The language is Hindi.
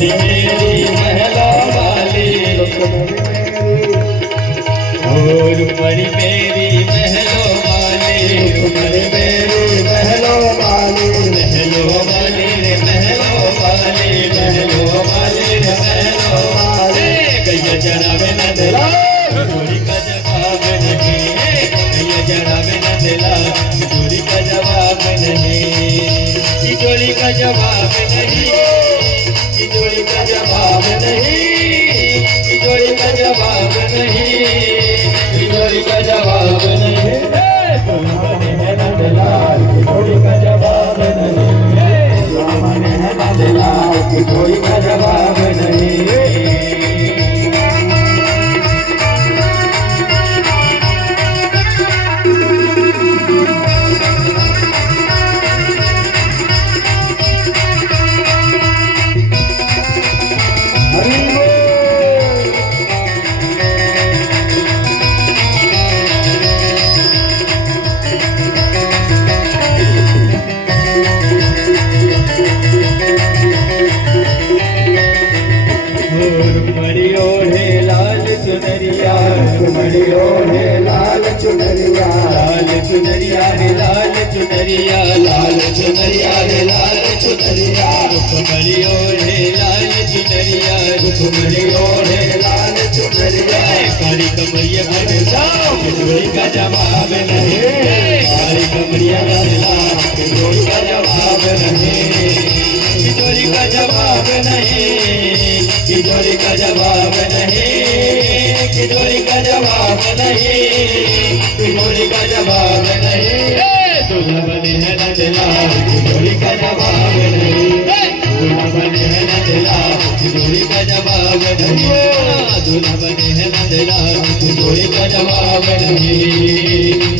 रुक्मणी मेरी महलों वाली, रुक्मणी मेरी महलों वाली, रुक्मणी मेरी महलों वाली, महलों वाली रे महलों वाली, महलों वाली रे महलों वाली। गैया जरावे न दिला जोड़ी का जवाब नहीं, गैया जरावे न दिला जोड़ी का जवाब नहीं, जोड़ी का जवाब नहीं, जोड़ी का जवाब नहीं, जोड़ी का जवाब नहीं, जोड़ी का जवाब नहीं। तुमने है न दिला जोड़ी का जवाब नहीं, तुमने है न दिला जोड़ी का जवाब नहीं। रुक्मणी ओढ़े लाल चुनरिया, रुक्मणी ओढ़े लाल चुनरिया, लाल चुनरिया रे लाल चुनरिया, लाल चुनरिया रे लाल चुनरिया, रुक्मणी ओढ़े लाल चुनरिया, रुक्मणी ओढ़े लाल चुनरिया। कारी कमरिया कर जाओ जोड़ी का जवाब नहीं, कारी कमरिया कर जाओ जोड़ी का जवाब नहीं, जोड़ी का जवाब नहीं, जोड़ी का जवाब नहीं, जोड़ी का जवाब नहीं, जोड़ी का जवाब नहीं। दूल्हा बने है न दिला जोड़ी का जवाब नहीं, दूल्हा बने है न दिला जोड़ी का जवाब नहीं, दूल्हा बने है न दिला जोड़ी का जवाब नहीं।